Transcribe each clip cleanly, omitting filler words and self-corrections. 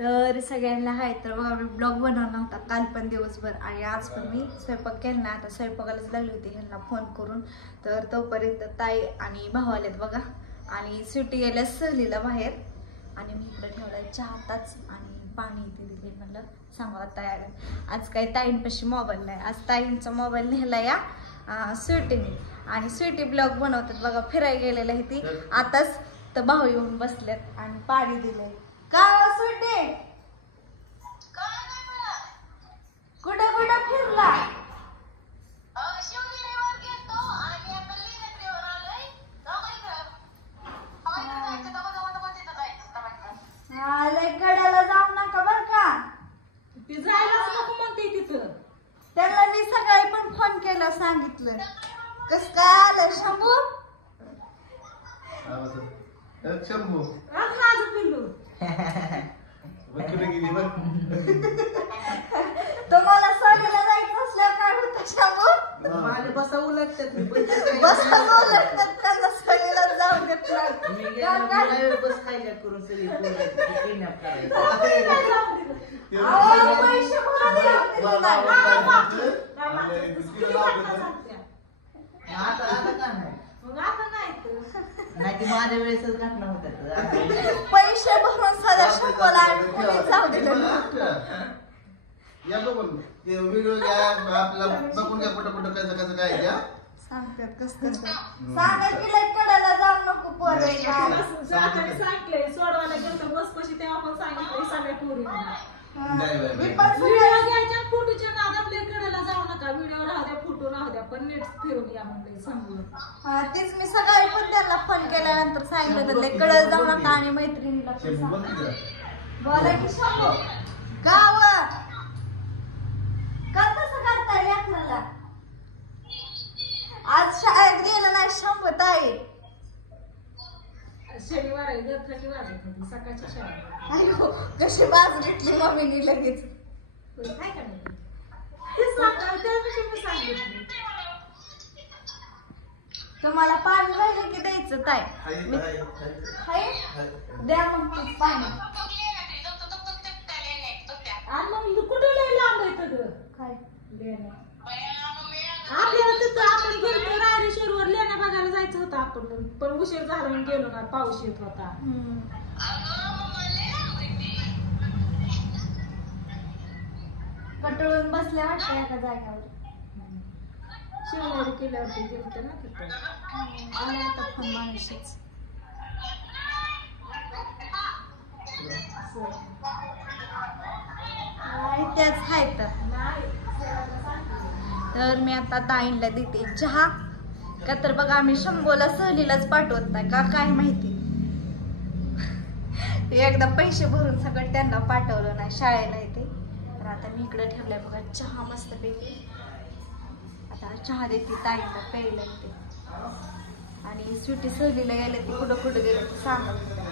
तर सगळ्यांना हाय. तर बघा मी ब्लॉग बनवला होता काल पण दिवसभर आणि आज पण मी स्वयंपाक केला नाही. आता स्वयंपाकालाच लागली होती ह्यांना फोन करून. तर तोपर्यंत ताई आणि भाऊ आलेत बघा आणि सुट्टी गेल्या सहलीला बाहेर आणि मी इकडे ठेवलाय चहा आताच आणि पाणी इथे दिले. म्हणलं सांगा ताई आज काही ताईंपाशी मोबाईल नाही. आज ताईंचा मोबाईल नेला या स्वीटीने आणि स्वीटी ब्लॉग बनवतात बघा. फिरायला गेलेलं आहे ती आताच. तर भाऊ येऊन बसल्यात आणि पाणी दिले. का स्वीटी कुठे कुठे फिरला? गडाला जाऊ नका बर का. ती जायलाच नको म्हणते तिथं. त्याला मी सकाळी पण फोन केला सांगितलं. कस काय आलं शंभू? शंभू माझं पिल्लू तुम्हाला सहलीला जायचं असल्यावर काय होतं शंभू? माझे बसा उलटतात बसा उलटतात त्यांना सहलीला जाऊ देत नाही. बस खायला करून सगळी पैसे भरून जाऊ नाही ती माझ्या वेळेसच घटना होत्या. पैसे भरून साध्या शंभूला जाऊ दिलं. या बघून ते व्हिडिओ घ्या आपला बघून घ्या कुठं कसं कसं काय घ्या सांगतात कस कसं सांगा की लय कडाला जाऊ नको पोरे. सांगितलंय सोडवायला गेलं बस कशी तेव्हा पण सांगितलंय सगळ्या पोरींना. व्हिडिओ घ्यायच्या फोटोच्या नादात लय कडेला जाऊ नका. व्हिडिओ राहू द्या फोटो राहू द्या पण नेट फिरून या म्हणलंय समजून. तेच मी सकाळी पण त्यांना फोन केल्यानंतर सांगितलं तर लय कडेला जाऊ नका आणि मैत्रिणीला बोला की शंभू गाव का तसं करताय लेकराला? आज शाळेत गेलं नाही शंभू ताई. शनिवार आहे जर थंडी वाजत होती सकाळच्या शाळेत. अयो कशी बाजू घेतली मम्मीने लगेच. काय करायचं तेच त्याविषयी मी सांगितलं. तुम्हाला पाणी राहिलं की द्यायचं ताई? हाय द्या मग तू पाणी. आणि कुठं लय लांब आहे सगळं काय आपल्याला तिथं आपण गेलो रायरेश्वरवर लेण्या बघायला जायचं होतं आपण पण उशीर झाला म्हणून गेलो ना. पाऊस येत होता. कटळून बसल्या वाटतं एका जागेवर. शिवनेरी किल्ल्यावरती गेलते ना तिथं. आला आता फोन माणूसच. त्याच हाय तर मी आता ताईंला देते चहा. का तर बघा आम्ही शंभूला सहलीलाच पाठवत नाही का काय माहिती. एकदा पैसे भरून सगळं त्यांना पाठवलं नाही शाळेला येते. तर आता मी इकडे ठेवलाय बघा चहा मस्त पैकी. आता चहा देते ताईंना प्यायला येते. आणि स्वीटी सहलीला गेले ती कुठं कुठं गेलं ते सांगत होत्या.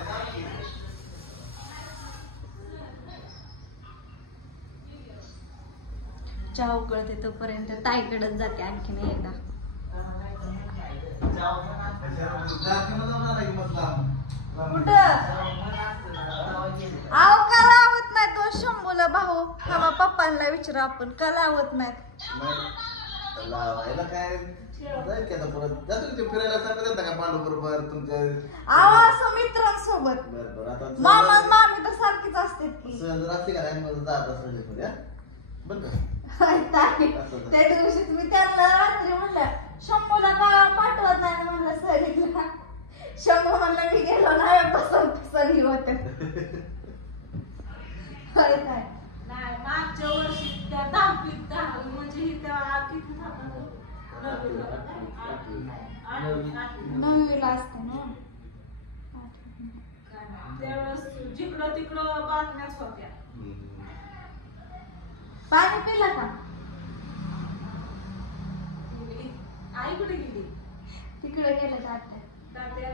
चहा उकळते तोपर्यंत ताईकडेच जाते आणखीन एकदा. कुठं आव का लावत नाही तो शंभूला भाऊ? हा पप्पांना विचारू आपण का लावत नाहीत. लावायला काय फिरायला सांगत का पांडू बरोबर तुमच्या असं मित्रांसोबत. मामा मामी तर सारखीच असते की. रात्री का जात असं त्या दिवशी मी त्यांना रात्री म्हणलं शंभूला का पाठवत नाही म्हणलं सहलीला. शंभू म्हणलं मी गेलो नाही बसून सही होत. काय नाही मागच्या वर्षी त्या दहावीत म्हणजे ही तेव्हा किती नववीला असते ना त्यावेळेस जिकडं तिकडं बातम्याच होत्या. पाणी पिलं का? आई कुठे गेली? तिकडे गेले तात्या. तात्या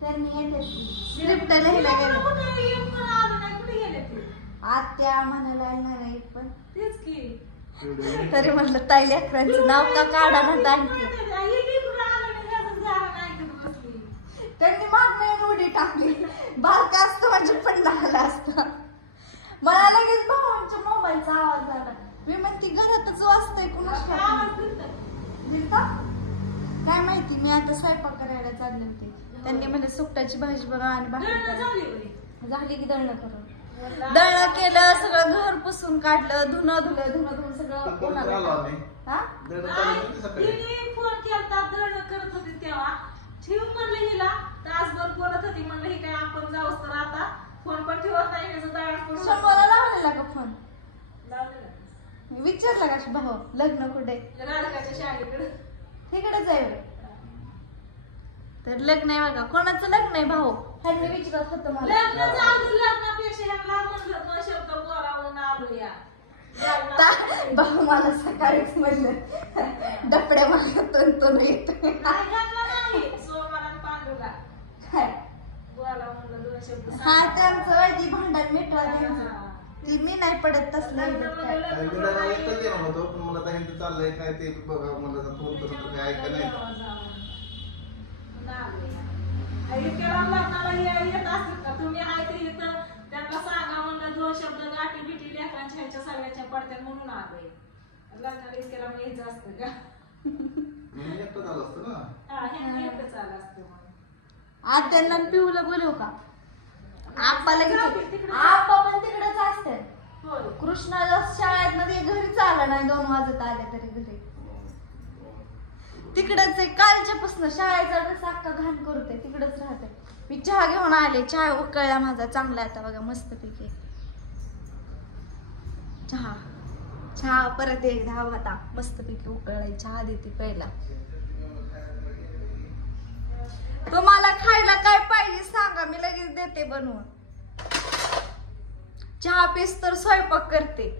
त्यांनी येते स्क्रिप्ट लिहायला गेले. कुठे गेले ते? आत्या म्हणायला नाही पण तेच की. तरी म्हणलं ताई लेकरांचं नाव का काढा ना ताई. त्यांनी मागणं उडी टाकली. बारका असतं म्हणजे पण लागला असतं. मला लगेच भावांच्या मोबाईलचा आवाज आला. मी म्हणते घरातच वाजतंय कुणाच दिलता काय माहिती. मी आता स्वयंपाक करायला चालले होते. त्यांनी म्हणजे सुकटाची भाजी बघा आणि भाकरी झाली की दळणं करून दळणं केलं. सगळं घर पुसून काढलं. धुणं धुवून सगळं कोणाला फोन केला दळणं करत होती तेव्हा ठेवून म्हणलं हिला तासभर बोलत होती. म्हणलं ही काय आपण जाऊस तर आता फोन पण ठेवत नाही. शंभरला लावलेला का फोन विचारला का भाऊ लग्न कुठे राधिकाच्या शाळेकडे तिकडेच आहे. तर लग्न आहे बघा. कोणाचं लग्न आहे भाऊ ह्यांनी विचारत होतं मला. लग्नापेक्षा म्हणलं शब्द बोलावून आलो या भाऊ मला सकाळीच म्हणलं डपड्या मला तंतून येत हा त्यांचं वैदी भांडण मिटवा ती मी नाही पडत तसलं. मला त्यांचं चाललंय काय ते बघा मला फोन करून काय ऐका नाही. तुम्ही आहे ते इथं त्यांना सांगा म्हणलं 2 शब्द गाठी बिटी लेकरांच्या ह्याच्या सगळ्याच्या पडत्या म्हणून आलोय. लग्नाला इतक्याला यायचं असतं का मी एकटं झालं असतं ना. हा हे एकटंच आलं असतं. आज त्यांना पिऊला बोलव का आप्पाला आप्पा पण तिकडेच असते. कृष्णाला शाळेत मध्ये घरीच आला नाही 2 वाजत आले तरी घरी तिकडच आहे. कालच्यापासून शाळेचा ड्रेस अख्खा घाण करते तिकडच राहते. मी चहा घेऊन आले. चहा उकळला माझा चांगला आता बघा मस्त पैकी चहा परत एकदा आता मस्त पैकी उकळलाय. चहा देते पहिला. तुम्हाला खायला काय पाहिजे सांगा मी लगेच देते बनवून. चहा पीस तर स्वयंपाक करते.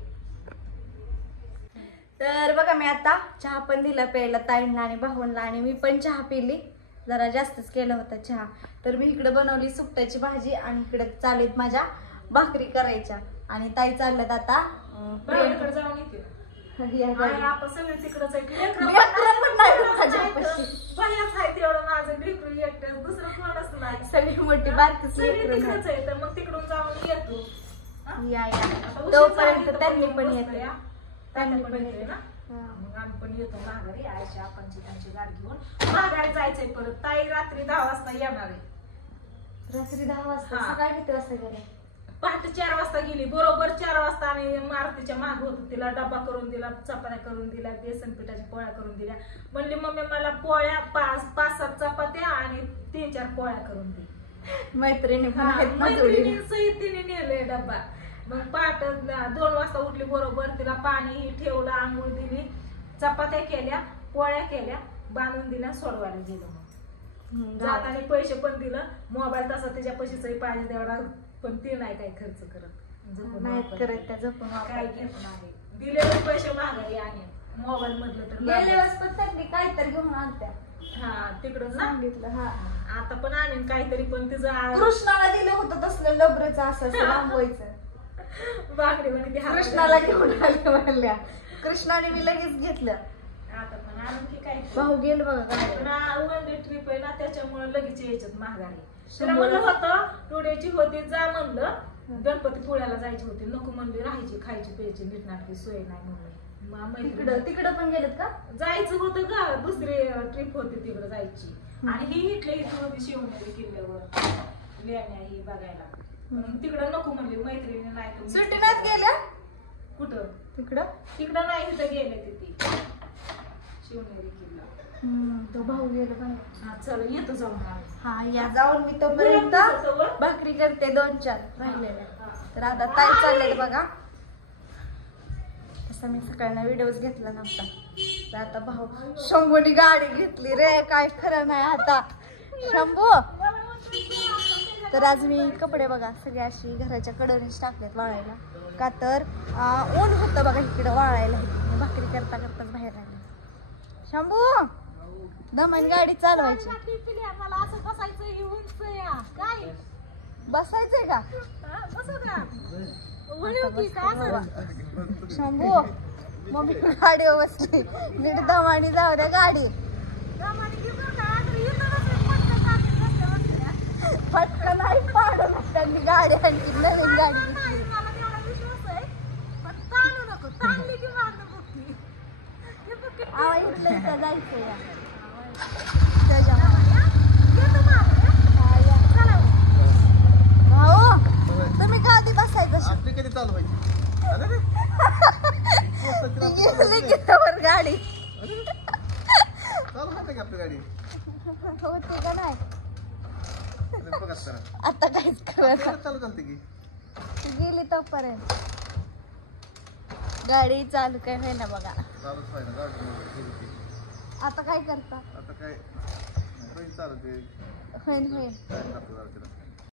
तर बघा मी आता चहा पण दिला प्यायला ताईंना आणि भाऊंना आणि मी पण चहा पिली. जरा जास्तच केला होता चहा. तर मी इकडे बनवली सुकटाची भाजी आणि इकडे चालत माझ्या भाकरी करायच्या आणि ताई चालल्यात आता जाऊन येते. आपण सगळे तिकडच दुसरं कोणच नाही. सगळी मोठी बारकीच तिकडच आहे तर मग तिकडून जाऊन येतो. या तोपर्यंत त्यांनी पण येते. त्यांनी पण येते ना. मग आम्ही पण येतो माघारी. आयशा आपणची त्यांची गाडी घेऊन माघारी जायचंय परत. ताई रात्री 10 वाजता येणार आहे. रात्री 10 वाजता सकाळी किती वाजता गेले? पहाटे 4 वाजता गेली. बरोबर 4 वाजता आम्ही मारुतीच्या माग होतो. तिला डबा करून दिला, चपात्या करून दिल्या, बेसन पिठाच्या पोळ्या करून दिल्या. म्हणली मम्मी मला पोळ्या 5-7 चपात्या आणि 3-4 पोळ्या करून दे. मैत्रिणी सहित तिने नेले डबा. मग पहाटे 2 वाजता उठली बरोबर. तिला पाणी ठेवलं, आंघोळ दिली, चपात्या केल्या, पोळ्या केल्या, बांधून दिल्या, सोडवायला गेलो. मग जाताना पैसे पण दिलं. मोबाईल तसा त्याच्या पैशाचाही पाहिजे तेवढा पण ते नाही काही खर्च करत काय घेत नाही. दिलेले पैसे माघारी आणि मोबाईल मधलं तर काहीतरी घेऊन आणत्या. हा तिकडून सांगितलं. हा आता पण आणीन काहीतरी. पण तिचं कृष्णाला दिलं होतं तसलं लबरच असं लांबवायचं. बागडी म्हणे कृष्णाला घेऊन आले म्हणल्या. कृष्णाने मी लगेच घेतलं. आता पण आणून की काय भाऊ गेलं बघा पण 1 डे ट्रिप आहे ना त्याच्यामुळे लगेच यायच्यात माघारी. तिला म्हणलं होतं टुडेची होती जा म्हणलं. गणपतीपुळ्याला जायची होती. नको म्हणली राहायची खायची प्यायची नीटनाटकी सोय नाही म्हणलं. तिकडं पण गेलेत का? जायचं होतं का दुसरी ट्रिप होती तिकडे जायची. आणि ही इथल्या इथं होती शिवनेरी किल्ल्यावर लेण्या ही बघायला. तिकडं नको म्हणली मैत्रिणी नाही. सुट्टीनात गेल्या कुठं? तिकडं नाही तिथं गेले तिथे शिवनेरी किल्ला. तो भाऊ गेलो बाहेर. हा चल येतो जाऊन. हा या जाऊन मी तोपर्यंत भाकरी करते 2-4 राहिलेल्या. तर आता ताई चालले बघा. तसा मी सकाळना व्हिडिओज घेतला नव्हता. तर आता भाऊ शंभूनी गाडी घेतली रे. काय खरं नाही आता शंभू. तर आज मी कपडे बघा सगळे अशी घराच्या कडेनेच टाकलेत वाळायला. का तर ऊन होतं बघा इकडं वाळायला. भाकरी करता करताच बाहेर राहिले. शंभू दमन गाडी चालवायची. मला असं बसायचंय का शंभू? मम्मी गाडीवर बसली. नीट दमानी जाऊ द्या गाडी. फटका नाही पाडलं त्यांनी गाडी आणखी नवीन गाडी घेतली. जायचं या त्याच्यामुळे भाऊ तुम्ही का आधी बसायचं आपली कधी चालू व्हायची अरे रे. वर गाडी चालू माहिती का आपली गाडी होती का नाही बघा जरा. आता काहीच कळत आपल्याला चालू चालते की गेली तोपर्यंत गाडी चालू काय होईना बघा चालूच पाहिजे ना गाडी. आता काय करता आता काय चालू ते होईन होईन काय करतो जरा तिला.